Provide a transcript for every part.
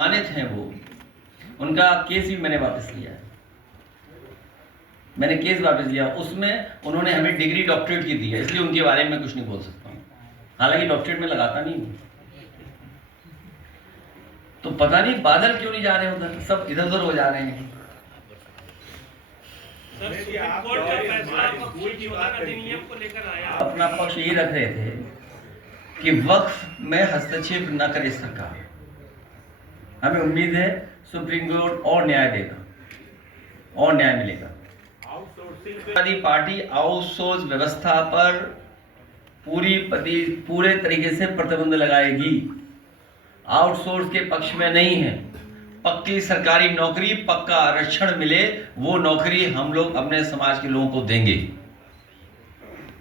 मानित हैं वो, उनका केस भी मैंने वापस लिया है। मैंने केस वापस लिया, उसमें उन्होंने हमें डिग्री डॉक्टरेट की दी है, इसलिए उनके बारे में कुछ नहीं बोल सकता हूँ। हालांकि डॉक्टरेट में लगाता नहीं हूँ। तो पता नहीं बादल क्यों नहीं जा रहे उधर, सब इधर उधर हो जा रहे हैं। अपना पक्ष यही रख रहे थे कि वक्फ में हस्तक्षेप न करे सरकार। हमें उम्मीद है सुप्रीम कोर्ट और न्याय देगा और न्याय मिलेगा। पार्टी आउटसोर्स व्यवस्था पर पूरे तरीके से प्रतिबंध लगाएगी। आउटसोर्स के पक्ष में नहीं है। पक्की सरकारी नौकरी, पक्का आरक्षण मिले, वो नौकरी हम लोग अपने समाज के लोगों को देंगे।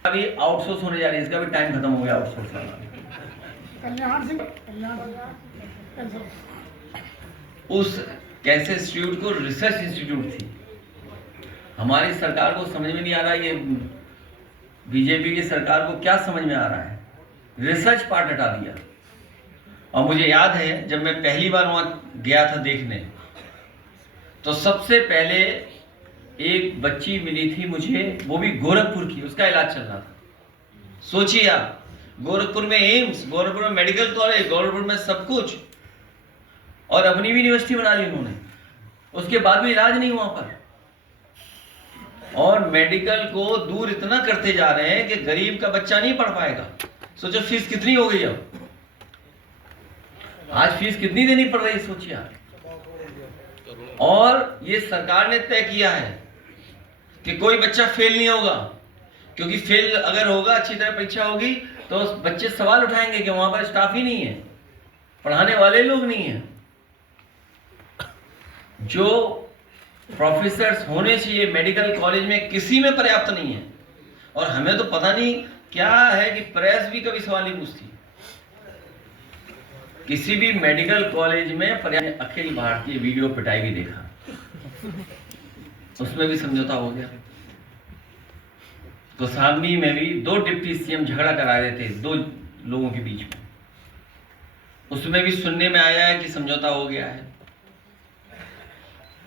अभी आउटसोर्स होने जा रही है, इसका भी टाइम खत्म हो गया आउटसोर्स का। उस कैसे इंस्टीट्यूट को रिसर्च इंस्टीट्यूट थी। हमारी सरकार को समझ में नहीं आ रहा, ये बीजेपी की सरकार को क्या समझ में आ रहा है, रिसर्च पार्ट हटा दिया। और मुझे याद है जब मैं पहली बार वहां गया था देखने, तो सबसे पहले एक बच्ची मिली थी मुझे, वो भी गोरखपुर की, उसका इलाज चल रहा था। सोचिए आप, गोरखपुर में एम्स, गोरखपुर में मेडिकल कॉलेज, गोरखपुर में सब कुछ, और अपनी भी यूनिवर्सिटी बना ली उन्होंने, उसके बाद भी इलाज नहीं वहां पर। और मेडिकल को दूर इतना करते जा रहे हैं कि गरीब का बच्चा नहीं पढ़ पाएगा। सोचो फीस कितनी हो गई। अब आज फीस कितनी देनी पड़ रही है, सोचिए आप। और ये सरकार ने तय किया है कि कोई बच्चा फेल नहीं होगा, क्योंकि फेल अगर होगा, अच्छी तरह परीक्षा होगी, तो बच्चे सवाल उठाएंगे कि वहां पर स्टाफ ही नहीं है, पढ़ाने वाले लोग नहीं हैं। जो प्रोफेसर्स होने चाहिए मेडिकल कॉलेज में, किसी में पर्याप्त नहीं है। और हमें तो पता नहीं क्या है कि प्रेस भी कभी सवाल नहीं पूछती। किसी भी मेडिकल कॉलेज में पर्याप्त। अखिल भारतीय वीडियो पिटाई भी देखा, उसमें भी समझौता हो गया। कौसाम्बी में भी 2 डिप्टी सीएम झगड़ा करा रहे थे 2 लोगों के बीच में, उसमें भी सुनने में आया है कि समझौता हो गया है।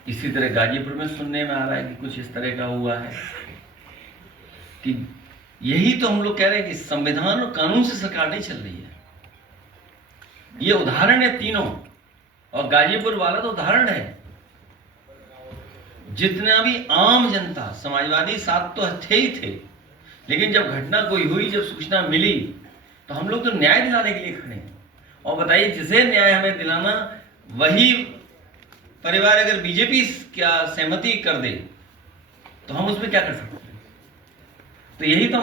इसी तरह गाजीपुर में सुनने में आ रहा है कि कुछ इस तरह का हुआ है। कि यही तो हम लोग कह रहे हैं कि संविधान और कानून से सरकार नहीं चल रही है। ये उदाहरण है तीनों, और गाजीपुर वाला तो उदाहरण है। जितना भी आम जनता, समाजवादी साथ तो थे ही थे, लेकिन जब घटना कोई हुई, जब सूचना मिली, तो हम लोग तो न्याय दिलाने के लिए खड़े हैं। और बताइए, जिसे न्याय हमें दिलाना, वही परिवार अगर बीजेपी क्या सहमति कर दे, तो हम उसमें क्या कर सकते हैं। तो यही तो